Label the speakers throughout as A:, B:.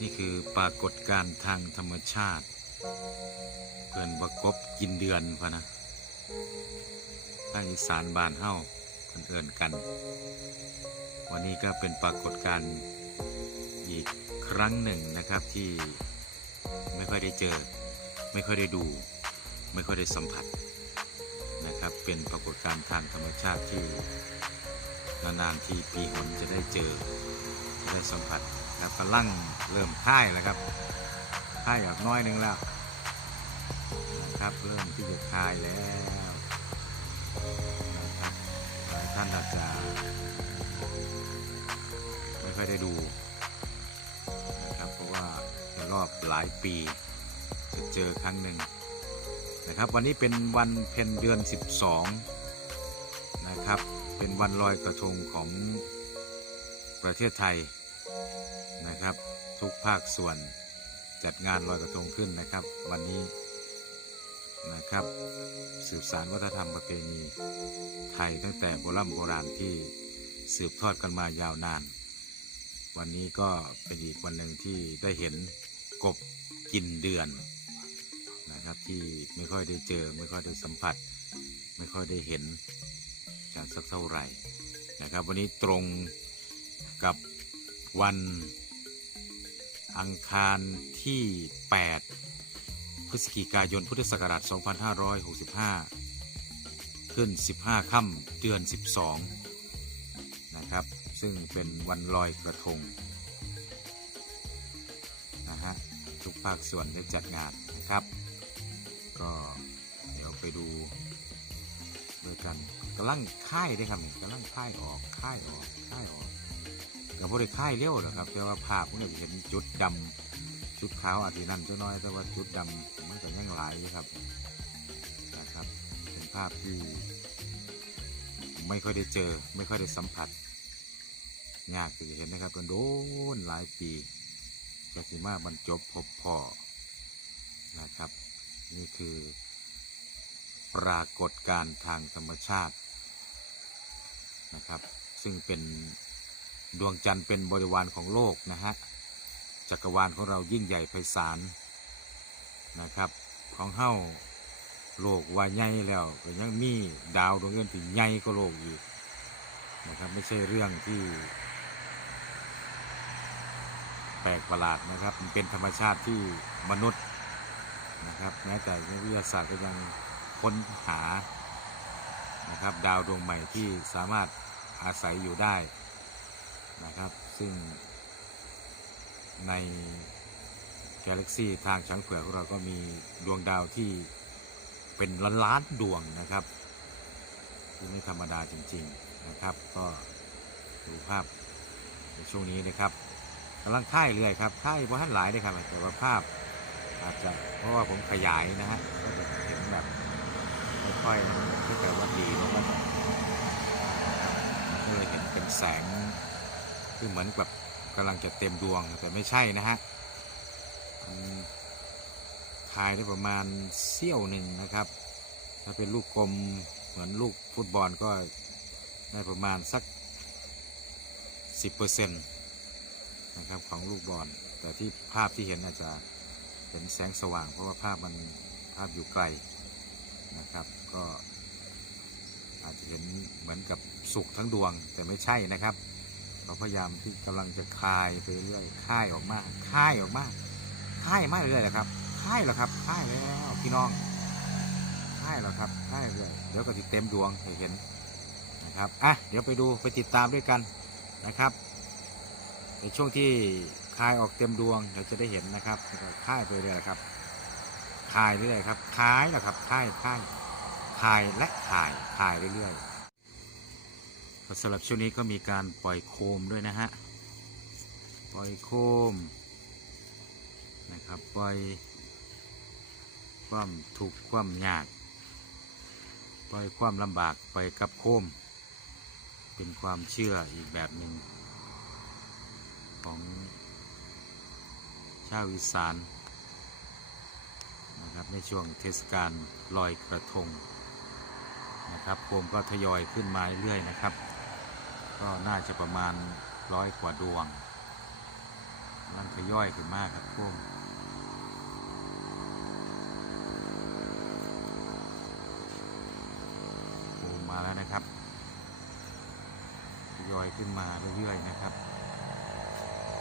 A: นี่คือปรากฏการณ์ทางธรรมชาติ เพื่อนประกบกินเดือนพะนะทางอีสานบานเฮ้าเพิ่นเอินกัน วันนี้ก็เป็นปรากฏการณ์อีกครั้งหนึ่งนะครับที่ไม่ค่อยได้เจอ ไม่ค่อยได้ดู ไม่ค่อยได้สัมผัสนะครับ เป็นปรากฏการณ์ทางธรรมชาติที่นานๆทีปีหนจะได้เจอจะได้สัมผัส แล้วกำลังเริ่มค่ายแล้วครับค่ายออกน้อยหนึงแล้วนะครับเริ่มที่จะคายแล้วนะครับหลายท่านอาจจะไม่ค่อยได้ดูนะครับเพราะว่าในรอบหลายปีจะเจอครั้งหนึ่งนะครับวันนี้เป็นวันเพ็ญเดือน 12นะครับเป็นวันลอยกระทงของประเทศไทย นะครับ ทุกภาคส่วนจัดงานลอยกระทงขึ้นนะครับ วันนี้นะครับ สืบสารวัฒนธรรมประเพณีไทยตั้งแต่โบราณโบราณที่สืบทอดกันมายาวนาน วันนี้ก็เป็นอีกวันหนึ่งที่ได้เห็นกบกินเดือนนะครับที่ไม่ค่อยได้เจอ ไม่ค่อยได้สัมผัส ไม่ค่อยได้เห็นกันสักเท่าไหร่นะครับ วันนี้ตรงกับวัน อังคารที่ 8 พฤศจิกายนพุทธศักราช 2565 ขึ้น 15 ค่ำเดือน 12 นะครับ ซึ่งเป็นวันลอยกระทงนะฮะทุกภาคส่วนได้จัดงานนะครับ ก็เดี๋ยวไปดูด้วยกันกำลังค่ายได้ครับกำลังค่ายออกค่ายออกค่ายออก กับพวกได้ค่ายเร็วนะครับ แต่ว่าภาพมันก็จะเห็นจุดดำจุดขาวอาจจะนั่นจะน้อย แต่ว่าจุดดำมันก็ยังหลายครับนะครับ เป็นภาพที่ ไม่ค่อยได้เจอ ไม่ค่อยได้สัมผัสยากที่จะเห็นนะครับโดนหลายปีจะสิมาบรรจบพบพ่อนะครับ นี่คือ ปรากฏการณ์ทางธรรมชาตินะครับ ซึ่งเป็น ดวงจันทร์เป็นบริวารของโลกนะฮะจักรวาลของเรายิ่งใหญ่ไพศาลนะครับของเฮ้าโลกว่าใหญ่แล้วก็ยังมีดาวดวงอื่นที่ใหญ่ก็โลกอีกนะครับไม่ใช่เรื่องที่แปลกประหลาดนะครับมันเป็นธรรมชาติที่มนุษย์นะครับแม้แต่นักวิทยาศาสตร์ก็ยังค้นหานะครับดาวดวงใหม่ที่สามารถอาศัยอยู่ได้ นะครับ ซึ่งในกาแล็กซีทางช้างเผือกของเราก็มีดวงดาวที่เป็นล้านล้านดวงนะครับที่ไม่ธรรมดาจริง ๆนะครับ ก็ดูภาพในช่วงนี้นะครับกำลังค่ายเรื่อยครับค่ายเพราะท่านหลายเลยครับแต่ว่าภาพอาจจะเพราะว่าผมขยายนะฮะก็จะเห็นแบบค่อยๆที่แต่ว่าดีมันก็จะก็เลยเห็นเป็นแสง คือเหมือนแบบกำลังจะเต็มดวงแต่ไม่ใช่นะฮะมันทายได้ประมาณเสี้ยวหนึ่งนะครับ ถ้าเป็นลูกกลมเหมือนลูกฟุตบอลก็ได้ประมาณสัก 10%นะครับของลูกบอล แต่ที่ภาพที่เห็นอาจจะเห็นแสงสว่าง เพราะว่าภาพมันภาพอยู่ไกลนะครับ ก็อาจจะเห็นเหมือนกับสุกทั้งดวงแต่ไม่ใช่นะครับ เราพยายามที่กำลังจะคายไปเรื่อยคลายออกมาคลายออกมาคลายมากเรื่อยๆครับคลายแล้วครับคลายแล้วพี่น้องคลายแล้วครับคลายเรื่อยเดี๋ยวก็ติเต็มดวงให้เห็นนะครับอะเดี๋ยวไปดูไปติดตามด้วยกันนะครับ ในช่วงที่คายออกเต็มดวงเราจะได้เห็นนะครับค่ายไปเรื่อยๆครับคายเรื่อยๆครับคายนะครับคายคายคายและคายคายเรื่อยๆ สำหรับช่วงนี้ก็มีการปล่อยโคมด้วยนะฮะ ปล่อยโคมนะครับ ปล่อยความถูกความยาก ปล่อยความลำบากไปกับโคม เป็นความเชื่ออีกแบบหนึ่งของชาวอีสานนะครับในช่วงเทศกาลลอยกระทงนะครับโคมก็ทยอยขึ้นมาเรื่อยๆนะครับ ก็น่าจะประมาณร้อยกว่าดวง มันขย่อยขึ้นมากครับพุ่มโอ้มาแล้วนะครับทยอยขึ้นมาเรื่อยๆนะครับ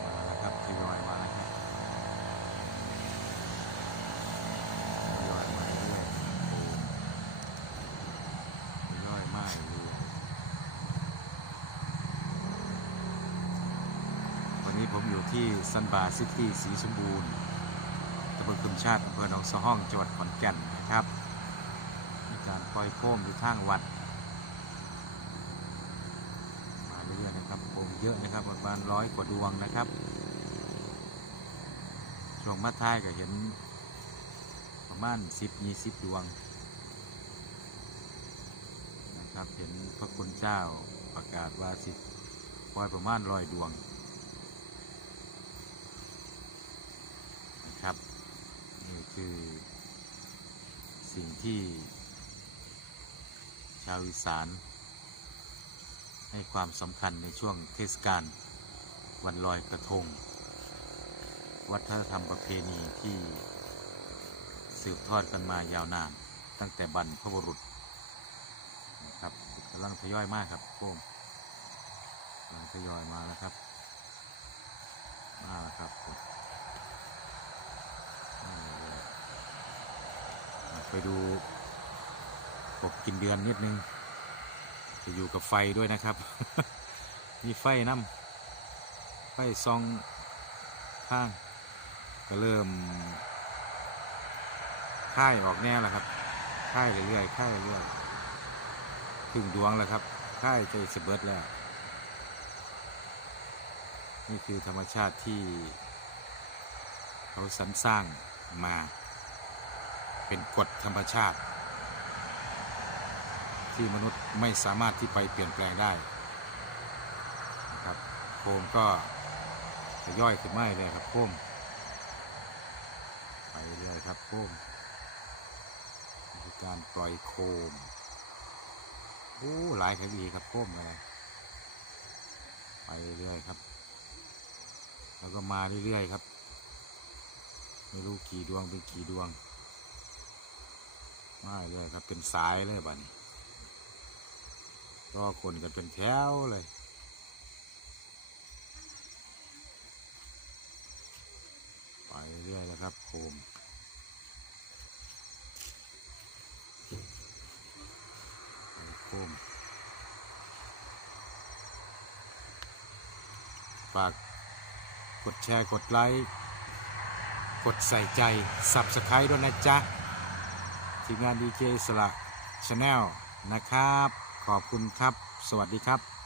A: มาแล้วครับทยอยมาแล้วครับทยอยมาเรื่อยๆโอ้ทยอยมาเรื่อยๆวั นี้ผมอยู่ที่ซันบาซิตี้สีสมบูรณ์ตำบลคุมชาติอำเภอหนองสะห้องจังหวัดขอนแก่นนะครับ มีการปล่อยโคมอยู่ข้างวัด มาเรื่อยๆนะครับโคมเยอะนะครับประมาณร้อยกว่าดวงนะครับ ช่วงมาท้ายก็เห็นประมาณสิบยี่สิบดวงนะครับเห็นพระคุณเจ้าประกาศว่าสิปล่อยประมาณร้อยดวงนะครับ นี่ คือสิ่งที่ ชาวอีสาน ให้ความสำคัญในช่วงเทศกาลวันลอยกระทง วัฒนธรรมประเพณีที่สืบทอดกันมายาวนาน ตั้งแต่บรรพบุรุษนะครับกำลังทยอยมากครับโค้งกำลังทยอยมาแล้วครับ มาแล้วครับมา ไปดูกบกินเดือนนิดนึง จะอยู่กับไฟด้วยนะครับ มีไฟน้ำไฟซองข้าง ก็เริ่มค่ายออกแน่แล้วครับค่ายเรื่อยๆค่ายเรื่อยๆถึงดวงแล้วครับค่ายใจสเบิดแล้ว นี่คือธรรมชาติที่ เขาสรรสร้างมา เป็นกฎธรรมชาติ ที่มนุษย์ไม่สามารถที่ไปเปลี่ยนแปลงได้นะครับโคมก็จะย่อยขึ้นไม่เลยครับโคมไปเรื่อยครับโคมคือการปล่อยโคมโอ้หลายคดีครับโคมเลยไปเรื่อยครับ แล้วก็มาเรื่อยๆครับ ไม่รู้กี่ดวงเป็นกี่ดวง มาเรื่อยครับเป็นสายเลยบ้านี้ก็คนกันเป็นแถวเลยไปเรื่อยแล้วครับโคมโคมฝากกดแชร์กดไลค์ กดใส่ใจสับสไครด้วยนะจ๊ะ ทีมงานดีเจสละชาแนลนะครับ ขอบคุณครับ สวัสดีครับ